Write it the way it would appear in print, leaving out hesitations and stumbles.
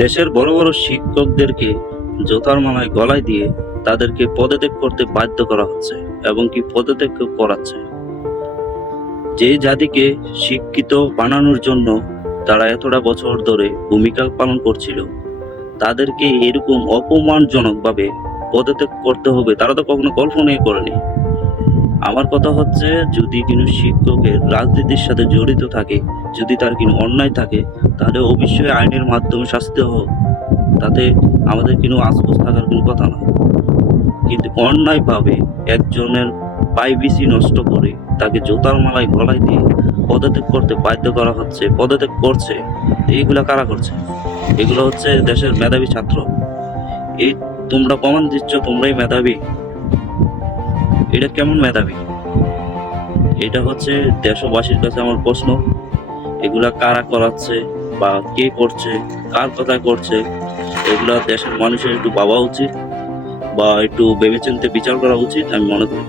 দেশের বড় বড় শিক্ষকদেরকে জোতার মালায় গলায় দিয়ে তাদেরকে পদত্যাগ করতে বাধ্য করা হচ্ছে এবং কি পদত্যাগ করাচ্ছে। যে জাতিকে শিক্ষিত বানানোর জন্য তারা এতটা বছর ধরে ভূমিকা পালন করছিল, তাদেরকে এরকম অপমানজনকভাবে পদত্যাগ করতে হবে, তারা তো কখনো কল্পনাই করেনি। আমার কথা হচ্ছে, যদি কোনো শিক্ষকের রাজনীতির সাথে জড়িত থাকে, যদি তার কোনো অন্যায় থাকে, তাহলে অবশ্যই আইনের মাধ্যমে শাস্তি হোক, তাতে আমাদের কোনো আফসোস থাকার কোনো কথা না। কিন্তু অন্যায়ভাবে একজনের প্রাইভেসি নষ্ট করে তাকে জোতার মালায় গলায় দিয়ে পদত্যাগ করতে বাধ্য করা হচ্ছে, পদত্যাগ করছে। এইগুলা কারা করছে? এগুলো হচ্ছে দেশের মেধাবী ছাত্র। এই তোমরা প্রমাণ দিচ্ছ তোমরাই মেধাবী, এটা কেমন মেধাবী? এটা হচ্ছে দেশবাসীর কাছে আমার প্রশ্ন, এগুলা কারা করাচ্ছে বা কে করছে, কার কথা করছে, এগুলা দেশের মানুষের একটু ভাবা উচিত বা একটু ভেবেচিন্তে বিচার করা উচিত আমি মনে করি।